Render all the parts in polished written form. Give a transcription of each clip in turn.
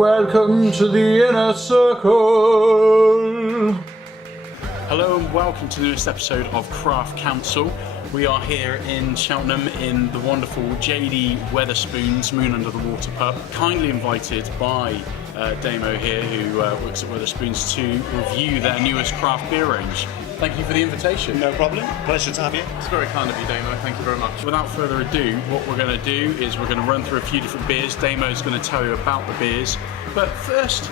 Welcome to the inner circle. Hello and welcome to the newest episode of Craft Council. We are here in Cheltenham in the wonderful JD Wetherspoon's Moon Under the Water pub. Kindly invited by Damo here, who works at Wetherspoon's, to review their newest craft beer range. Thank you for the invitation. No problem. Pleasure to have you. It's very kind of you, Damo. Thank you very much. Without further ado, what we're going to do is we're going to run through a few different beers. Damo's going to tell you about the beers. But first,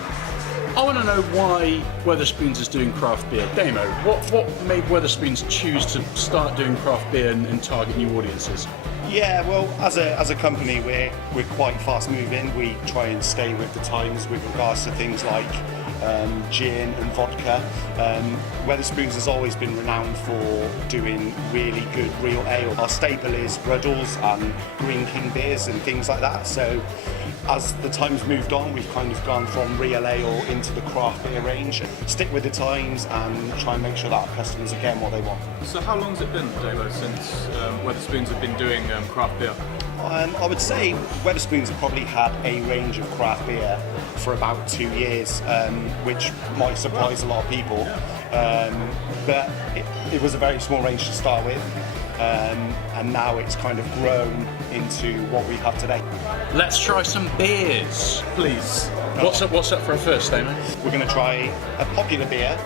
I want to know why Wetherspoon's is doing craft beer. Damo, what made Wetherspoon's choose to start doing craft beer and target new audiences? Yeah, well, as a company, we're quite fast moving. We try and stay with the times with regards to things like gin and vodka. Wetherspoon's has always been renowned for doing really good real ale. Our staple is Ruddles and Green King beers and things like that. So as the times moved on, we've kind of gone from real ale into the craft beer range. Stick with the times and try and make sure that our customers are getting what they want. So how long has it been, Damo, since Wetherspoons have been doing craft beer? I would say Wetherspoons have probably had a range of craft beer for about 2 years, which might surprise a lot of people. But it was a very small range to start with, and now it's kind of grown into what we have today. Let's try some beers. Please. What's up for a first, Damo? We're going to try a popular beer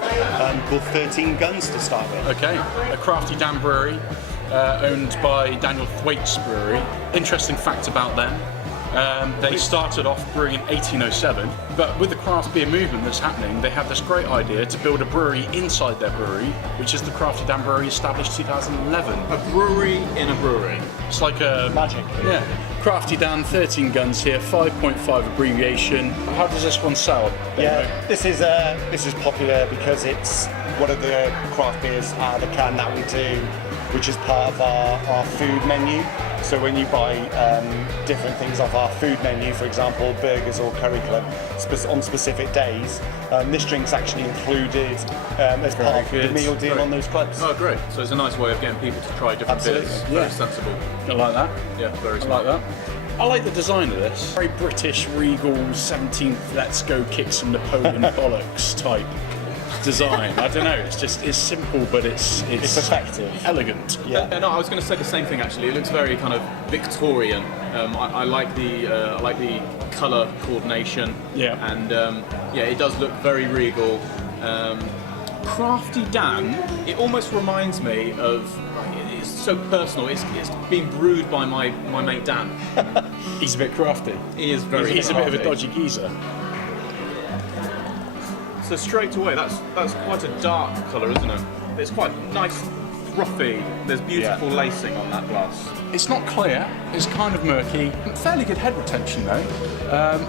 called 13 Guns to start with. Okay, a Crafty Dan brewery, owned by Daniel Thwaites Brewery. Interesting fact about them. They started off brewing in 1807, but with the craft beer movement that's happening, they have this great idea to build a brewery inside their brewery, which is the Crafty Dan Brewery, established 2011. A brewery in a brewery. It's like a... Magic. Yeah. Crafty Dan, 13 guns here, 5.5 abbreviation. How does this one sell? Yeah, this is popular because it's one of the craft beers out of the can that we do, which is part of our food menu. So when you buy different things off our food menu, for example, burgers or curry club, on specific days, this drink's actually included as part of the meal deal on those clubs. Oh, great. So it's a nice way of getting people to try different beers. Very sensible. I like that. Yeah, very I smart. like that. I like the design of this. Very British, regal, 17th, let's go kick some Napoleon bollocks type design. I don't know, it's simple, but it's effective. Elegant. Yeah. No, I was going to say the same thing actually. It looks very kind of Victorian. I like the colour coordination. Yeah. And yeah, it does look very regal. Crafty Dan. It almost reminds me of. It's so personal. It's been brewed by my mate Dan. He's a bit crafty. He is very. He's a bit of a crafty. dodgy geezer. So straight away, that's quite a dark colour, isn't it? It's quite nice, frothy. There's beautiful lacing on that glass. It's not clear, it's kind of murky. Fairly good head retention though,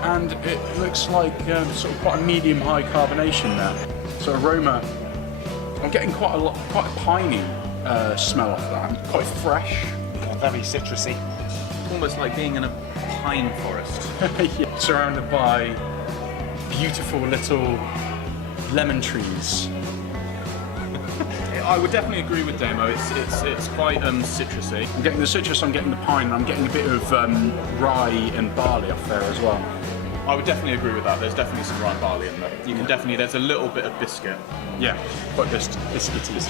and it looks like sort of quite a medium-high carbonation there. So aroma, I'm getting quite a piney smell off that. Quite fresh. Yeah, very citrusy. Almost like being in a pine forest. Yeah. Surrounded by beautiful little lemon trees. I would definitely agree with Damo. It's quite citrusy. I'm getting the citrus, I'm getting the pine, and I'm getting a bit of rye and barley off there as well. I would definitely agree with that. There's definitely some rye and barley in there. You can definitely. There's a little bit of biscuit. Yeah, quite biscuity.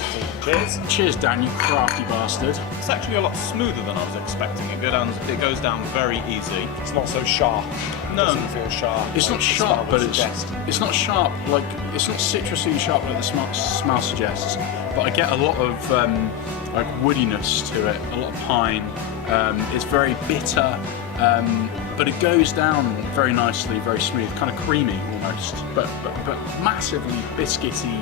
Cheers. Cheers, Dan, you crafty bastard. It's actually a lot smoother than I was expecting. It goes down very easy. It's not so sharp. No. It doesn't feel sharp. It's not like the sharp, smell but would it's suggest. not sharp like it's not citrusy and sharp like the smell suggests. But I get a lot of like woodiness to it, a lot of pine. It's very bitter, but it goes down very nicely, very smooth, kind of creamy almost, but massively biscuity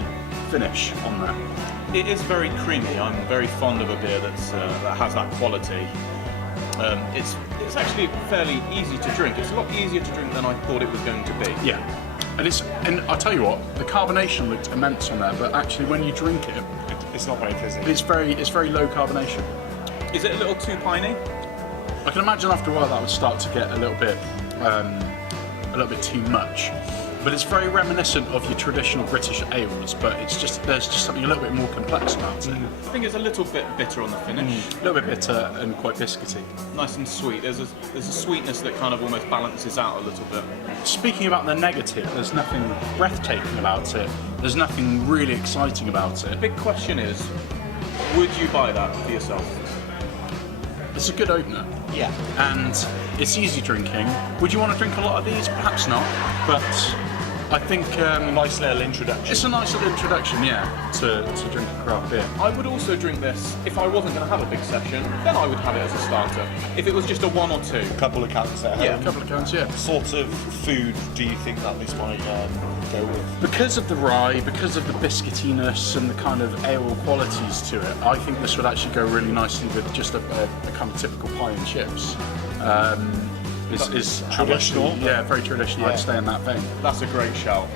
finish on that. It is very creamy. I'm very fond of a beer that has that quality. It's actually fairly easy to drink. It's a lot easier to drink than I thought it was going to be. Yeah, and I'll tell you what, the carbonation looked immense on there, but actually when you drink it, It's not very fizzy. it's very low carbonation. Is it a little too piney? I can imagine after a while that would start to get a little bit too much. but it's very reminiscent of your traditional British ales. But there's just something a little bit more complex about it. I think it's a little bit bitter on the finish. A little bit bitter and quite biscuity. Nice and sweet. There's a sweetness that kind of almost balances out a little bit. Speaking about the negative, there's nothing breathtaking about it. There's nothing really exciting about it. The big question is, would you buy that for yourself? It's a good opener. Yeah. And it's easy drinking. Would you want to drink a lot of these? Perhaps not. But I think Nice little introduction. it's a nice little introduction, yeah, to drinking craft beer. I would also drink this if I wasn't going to have a big session. Then I would have it as a starter. If it was just a 1 or 2. Couple of cans at home. Yeah. A couple of cans, yeah. Sort of food do you think that this might go with? Because of the rye, because of the biscuitiness and the kind of ale qualities to it, I think this would actually go really nicely with just a kind of typical pie and chips. Is traditional. Yeah, very traditional. I'd stay in that vein. That's a great shout.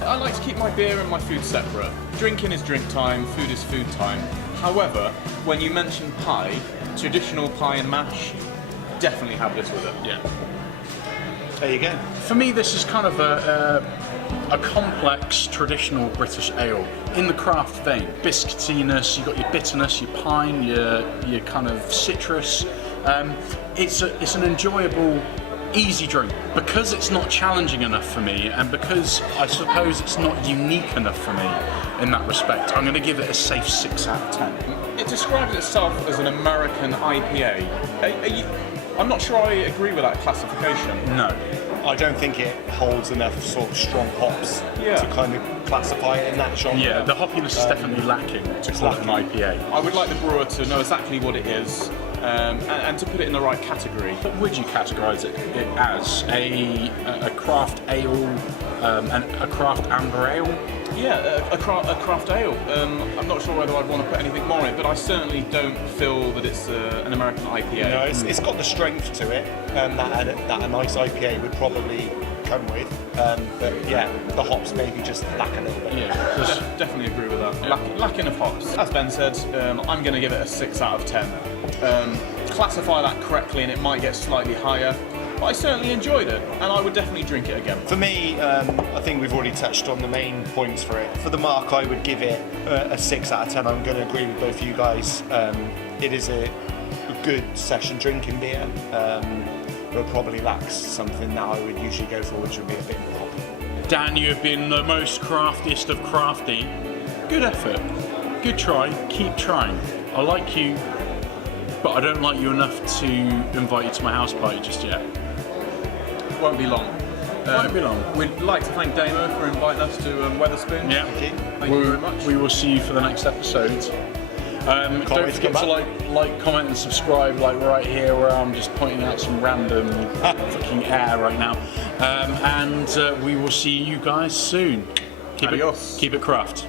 I like to keep my beer and my food separate. Drinking is drink time, food is food time. However, when you mention pie, traditional pie and mash, definitely have this with it. Yeah. There you go. For me, this is kind of a complex traditional British ale in the craft vein. Biscuitiness, you've got your bitterness, your pine, your kind of citrus. It's an enjoyable, easy drink because it's not challenging enough for me, and because I suppose it's not unique enough for me in that respect. I'm going to give it a safe 6 out of 10. It describes itself as an American IPA. I'm not sure I agree with that classification. No. I don't think it holds enough sort of strong hops to kind of classify it in that genre. Yeah, the hoppiness is definitely lacking to call it an IPA. I would like the brewer to know exactly what it is and to put it in the right category. What would you categorise it as? A craft ale, a craft amber ale? Yeah, a craft ale. I'm not sure whether I'd want to put anything more in it, but I certainly don't feel that it's an American IPA. No, it's got the strength to it that a nice IPA would probably come with. But yeah, the hops maybe just lack a little bit. Yeah. Definitely agree with that. Lacking of hops. As Ben said, I'm going to give it a 6 out of 10. Classify that correctly and it might get slightly higher. But I certainly enjoyed it, and I would definitely drink it again. For me, I think we've already touched on the main points for it. For the mark, I would give it a 6 out of 10. I'm going to agree with both you guys. It is a good session drinking beer, but probably lacks something that I would usually go for, which would be a bit more hoppy. Dan, you have been the most craftiest of crafty. Good effort. Good try. Keep trying. I like you, but I don't like you enough to invite you to my house party just yet. Won't be long. Won't be long. We'd like to thank Damo for inviting us to Wetherspoon. Yeah. Thank you very much. We will see you for the next episode. Don't forget to like, comment and subscribe, like right here where I'm just pointing out some random fucking air right now. And we will see you guys soon. Keep Adios. it craft.